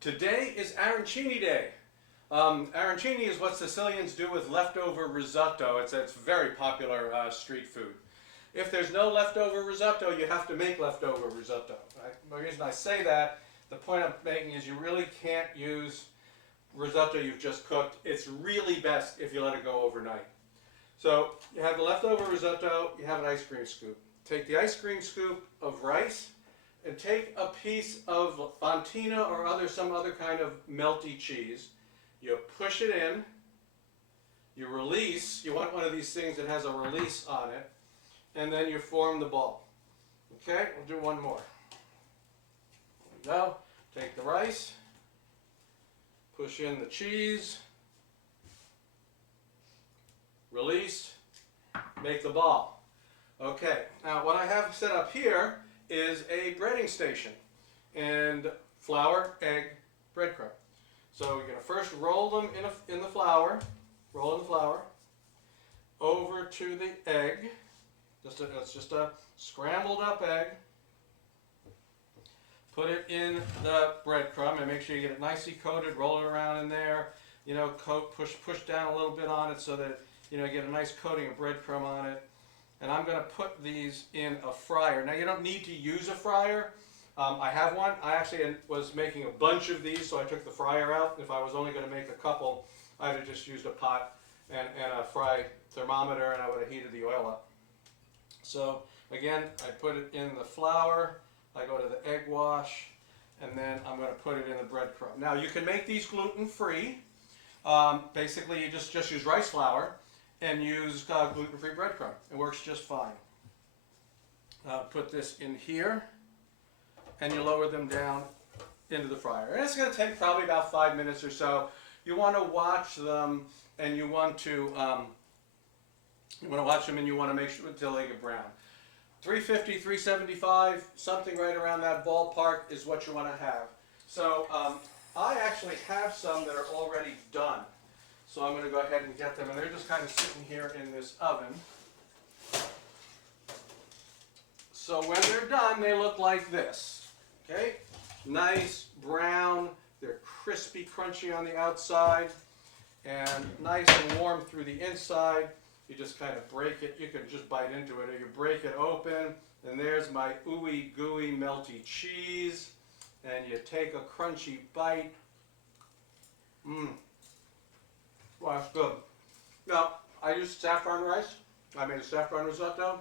Today is Arancini Day. Arancini is what Sicilians do with leftover risotto. It's very popular street food. If there's no leftover risotto, you have to make leftover risotto. The reason I say that, the point I'm making is you really can't use risotto you've just cooked. It's really best if you let it go overnight. So you have the leftover risotto, you have an ice cream scoop. Take the ice cream scoop of rice and take a piece of fontina or some other kind of melty cheese. You push it in, you release, you want one of these things that has a release on it, and then you form the ball. Okay, we'll do one more. There we go. Take the rice, push in the cheese, release, make the ball. Okay, now what I have set up here is a breading station, and flour, egg, breadcrumb. So you're going to first roll them in the flour, over to the egg. It's just a scrambled up egg. Put it in the breadcrumb and make sure you get it nicely coated. Roll it around in there. You know, push down a little bit on it so that you get a nice coating of breadcrumb on it. And I'm going to put these in a fryer. Now you don't need to use a fryer. I have one. I actually was making a bunch of these, so I took the fryer out. If I was only going to make a couple, I'd have just used a pot and a fry thermometer, and I would have heated the oil up. So again, I put it in the flour. I go to the egg wash, and then I'm going to put it in the breadcrumb. Now you can make these gluten-free. Basically, you just use rice flour and use gluten-free breadcrumb. It works just fine. Put this in here, and you lower them down into the fryer. And it's going to take probably about 5 minutes or so. You want to watch them, and you want to watch them, and you want to make sure until they get brown. 350, 375, something right around that ballpark is what you want to have. So I actually have some that are already done. So I'm going to go ahead and get them, and they're just kind of sitting here in this oven. So when they're done, they look like this. Okay? Nice, brown, they're crispy, crunchy on the outside, and nice and warm through the inside. You just kind of break it. You can just bite into it, or you break it open, and there's my ooey gooey melty cheese, and you take a crunchy bite. Wow, that's good. Now, I used saffron rice. I made a saffron risotto.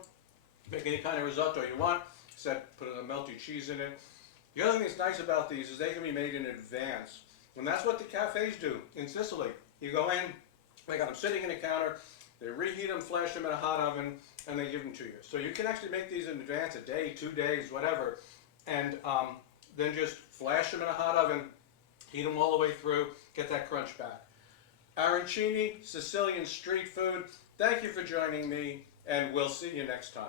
Make any kind of risotto you want. Put a melty cheese in it. The other thing that's nice about these is they can be made in advance. And that's what the cafes do in Sicily. You go in, they got them sitting in a counter, they reheat them, flash them in a hot oven, and they give them to you. So you can actually make these in advance, a day, 2 days, whatever, and then just flash them in a hot oven, heat them all the way through, get that crunch back. Arancini, Sicilian street food. Thank you for joining me, and we'll see you next time.